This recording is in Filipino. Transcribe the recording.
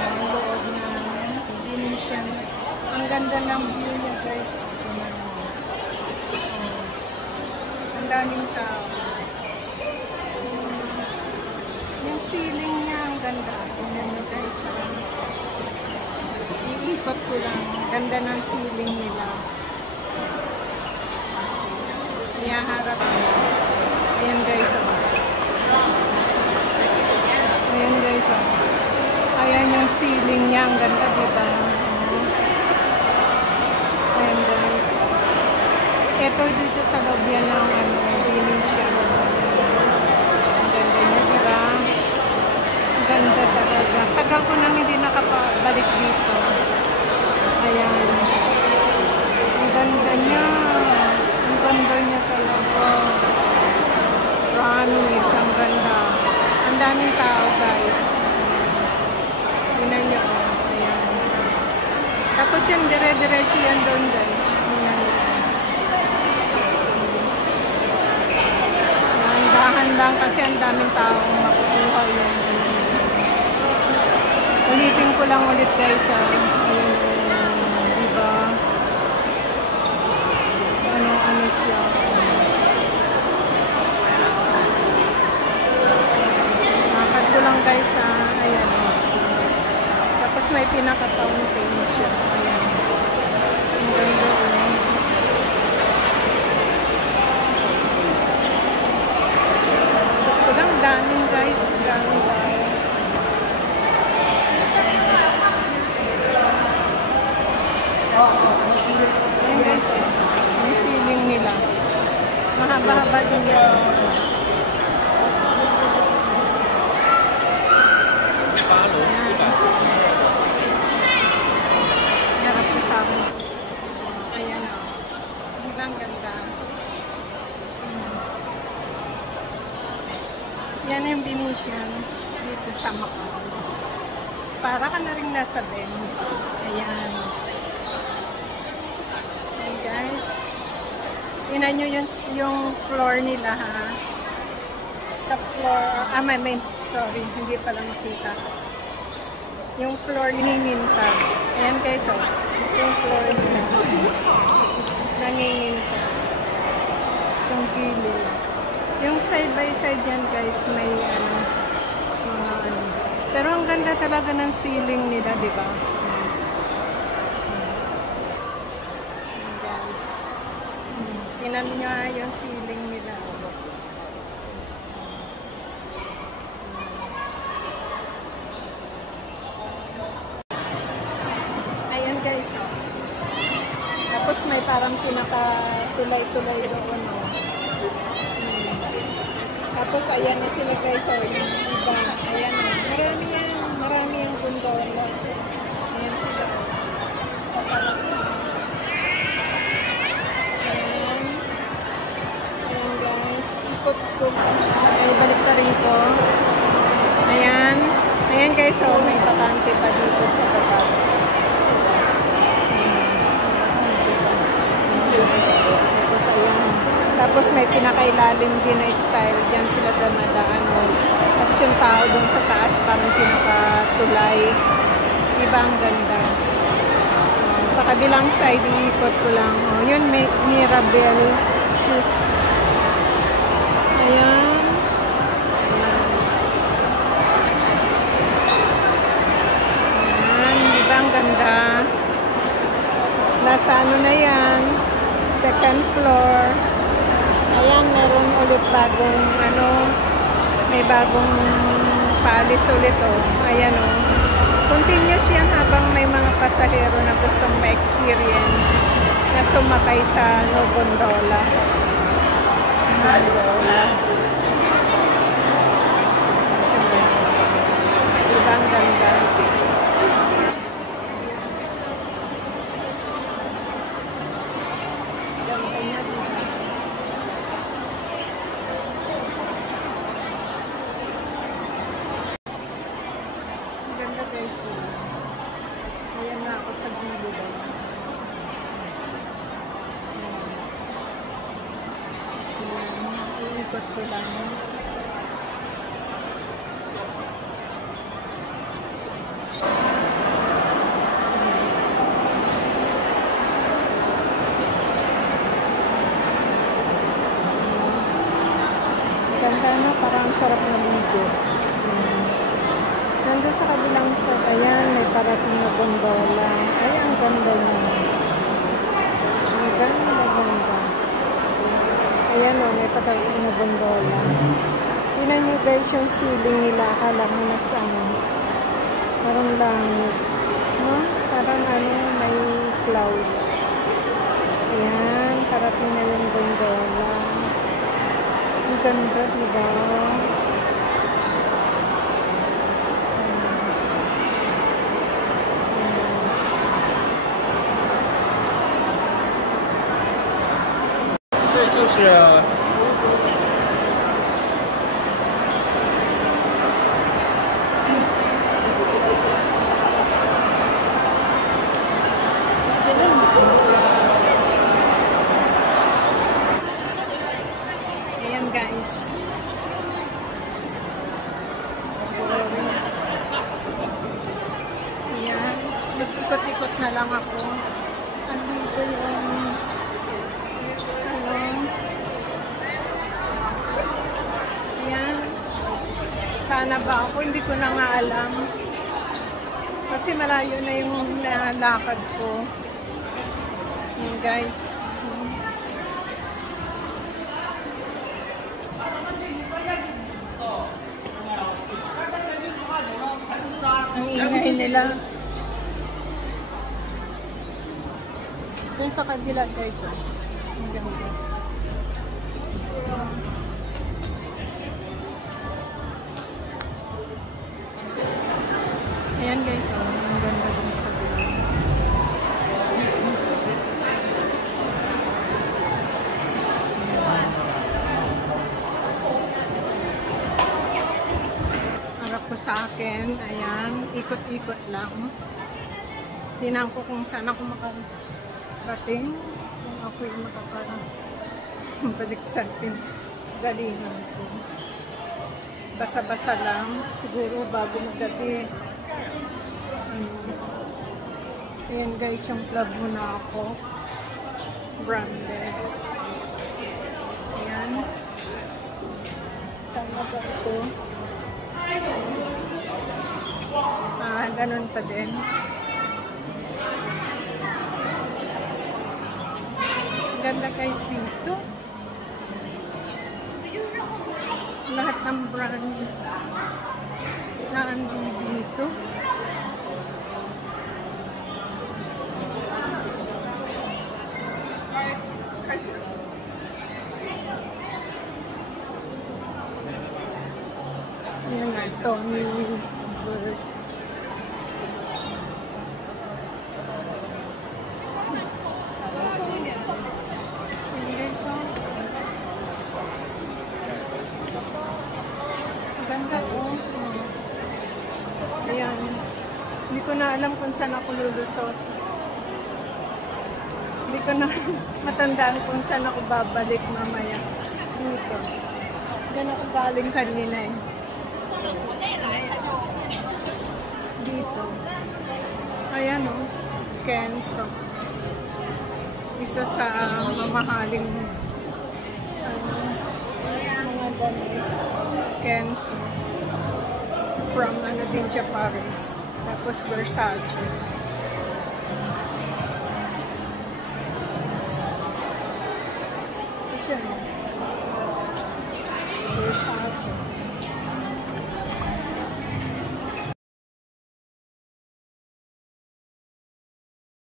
ang loob na Venetian. Ang ganda ng view niya guys. Ang daming tao. Yung ceiling niya ang ganda. Tingnan niyo guys. Iikot ko lang. Ganda ng ceiling nila. Iyaharap niya. Ayan guys. Ayan guys. Ayan yung ceiling niya. Ang ganda, diba? Ayan guys. Ito dito sa loob yan ng Venetian. Ang ganda niya, diba? Ang ganda talaga. Tagal ko nang hindi nakabalik dito. Ayan. Ang ganda niya. Ang ganda niya talaga. Promise, ang ganda. Ang daming tao guys. Tingnan nyo. Ayan. Tapos yung dire-diretso yan doon guys. Tingnan nyo. Dahan lang kasi ang daming taong makukuha yung ulitin ko lang ulit guys. Ayan. Diba? Ano siya. Nakakad ko lang guys. Ayan. Tapos may pinaka-fountain siya. Ayan. Ang ganda ulit. Daming guys, daming tayo. Ayan guys, may ceiling nila. Mahaba-haba din yan. Harap ko sa akin. Ayan o. Ang ganda. Yan yung Venetian dito sa Macau. Para ka na rin nasa Venice. Ayan. Ayan guys. Tingnan nyo yung floor nila ha. Sa floor, sorry, hindi pala makita. Yung floor ninginintag. Ayan guys oh. Yung floor nila. Nanginintag. Yung gilid. Yung side by side yan guys, may mga Pero ang ganda talaga ng ceiling nila, di ba? Guys. Tingnan niyo yung ceiling nila. Ayan guys, oh. Tapos may parang pinaka-tulay-tulay doon, oh. Tapos ayan na sila guys, oh, yung iba, ayan na. Marami yung gondola. Ayan sila. Ayan. Ayan guys, ikot ko. Ay, balik na rito. Ayan. Ayan guys, oh, may bakante pa dito sa baba. Tapos ayan. Tapos may pinakailalim din na style. Diyan sila dumadaan. Tapos yung tao dun sa taas parang pinakatulay. Diba ang ganda. Sa kabilang side, iikot ko lang. Yun, may Mirabelle shoes. Ayan. Ayan. Diba ang ganda. Nasa ano na yan. Second floor. Ayan, meron ulit bagong may bagong paalis ulit Ayan continuous yan habang may mga pasahero na gustong ma-experience na sumakay sa gondola. Diba ang ganda? Guys, ayan na ako sa gilid. Iikot ko lang. sarap maligo. Nandun sa kabilang sa, ayan, may parating na gondola. Ay, ang ganda na. Ang ganda. Ayan o, may parating na gondola. Tingnan nyo guys yung ceiling nila. Akala mo na sa ano. Parang langit. No? Parang ano, may clouds. Ayan, parating na yung gondola. Ang ganda, diba?这就是ayan guys. Ayan. Nag-ikot-ikot na lang ako. Andito yung ayan. Sana ba ako? Hindi ko na nga alam. Kasi malayo na yung nalakad ko. Ayan guys. Ang ingay nila. Doon sa kabila guys. Ang ganda. Ayan guys. Ang ganda doon sa kabila. Harap ko sa akin. Ayan. Ikot-ikot lang. Tinan ko kung saan ako makarating. Kung ako yung makapabalik sa atin. Galingan ko. Basa-basa lang. Siguro bago magabi. Ayan guys, yung plug muna ako. Branded. Ayan. Saan na ba ito? Ganun pa din. Ganda guys dito. Lahat ng brand na andito dito. Ayan nga, Tommy Bird. Ganda ko. Ayan. Hindi ko na alam kung saan ako lulusot. Hindi ko na matandaan kung saan ako babalik mamaya. Dito. Diyan ako galing kanina eh. Dito. Ayan o. Kenzo. Isa sa mamahaling mga damit. Kenzo. From ano din siya, Paris. Tapos Versace. Siya.